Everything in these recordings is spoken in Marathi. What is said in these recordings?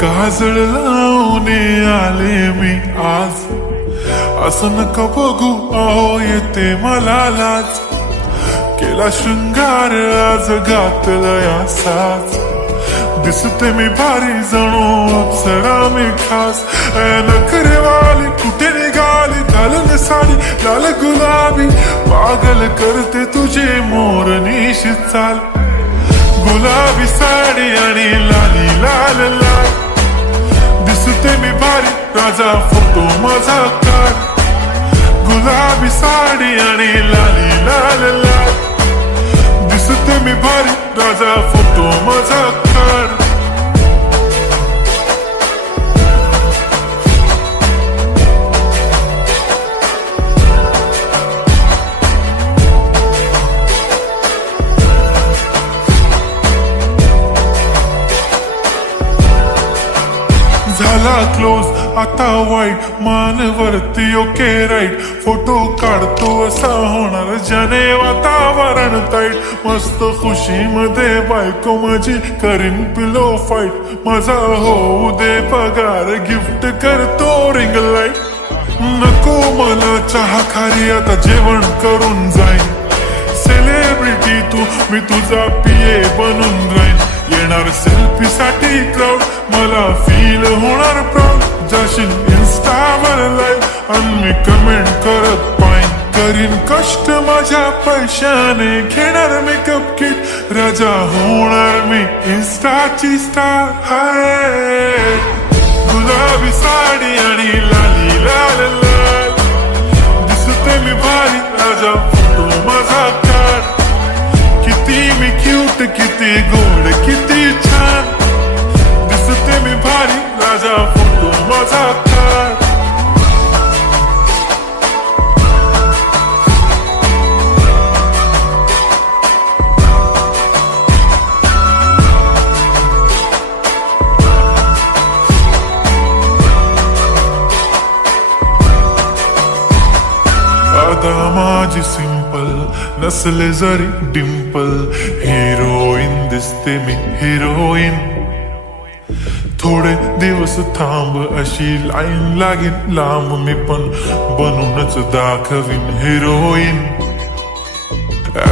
काजळ लावून आले मी आज, असं नका बघू अहो येते मला लाज. केला शृंगार आज घातला असाच, दिसते मी भारी जणू अप्सरा मी खास. नखरेवाली कुठे निघाली घालून साडी लाल गुलाबी, पागल करते तुझे मोरनीश चाल. गुलाबी साडी आणि लाली लाल लाल, दिसते मी भारी राजा फोटो माझा काढ. गुलाबी साडी आणि लाली लाल लाल, दिसते मी भारी राजा फोटो माझा काढ. झाला क्लोज आता वाईट, मान वरती ओके राईट. फोटो काढतो असा होणार ज्याने वातावरण ताईट. मस्त खुशी मध्ये बायको माझी करीन पिलो फाईट. माझा होऊ दे पगार गिफ्ट करतो रिंग लाईट. नको मला चहा खारी आता जेवण करून जाईन. सेलिब्रिटी तू मी तुझा पिये बनून राहीन. येणार सेल्फी साठी क्राऊड मला फील होणार प्राऊड. जाशील इन्स्टावर लाईव्ह आणि मी कमेंट करत पाईन. करीन कष्ट माझ्या पैशाने घेणार मेकअप किट. राजा होणार मी इन्स्टाची स्टार. हाय गुलाबी साडी आणि लाली लाल लाल, दिसते मी भारी राजा फोटो माझा काढ. किती मी क्यूट किती गोड किती छान, दिसते मी भारी राजा फोटो माझा काढ. अदा माझी सिंपल नसले जरी डिंपल, हिरोईन दिसते मी हिरोईन. थोडे दिवस थांब अशी लाईन लागेल लांब, मी पण बनूनच दाखवीन हिरोईन.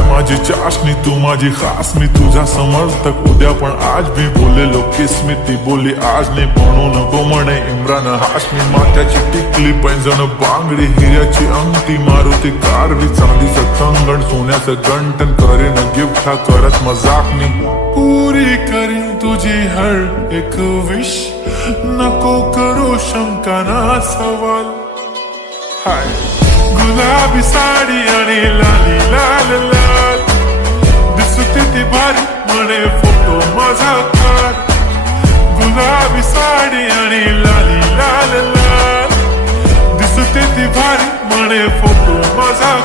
माझी चाशनी तू माझी खास, मी तुझा समर्थक उद्या पण आज भी बोलेलो किस्मी. ती बोली आज नाही म्हणून गो म्हणे इम्रान हाशमी. माथ्याची टिकली पैंजण बांगडी हिऱ्याची अंगठी, मारुती कारवी चांदीचं कंगण सोन्याचं गंटन. करेन गिफ्ट हा करत मजाकनी, पुरी करीन तुझी हर एक विश. नको करू शंका ना सवाल. हाय गुलाबी साडी आणि लाली लाल लाल, दिसते ती भारी म्हणे फोटो माझा काढ. गुलाबी साडी आणि लाली लाल लाल, दिसते ती भारी म्हणे फोटो माझा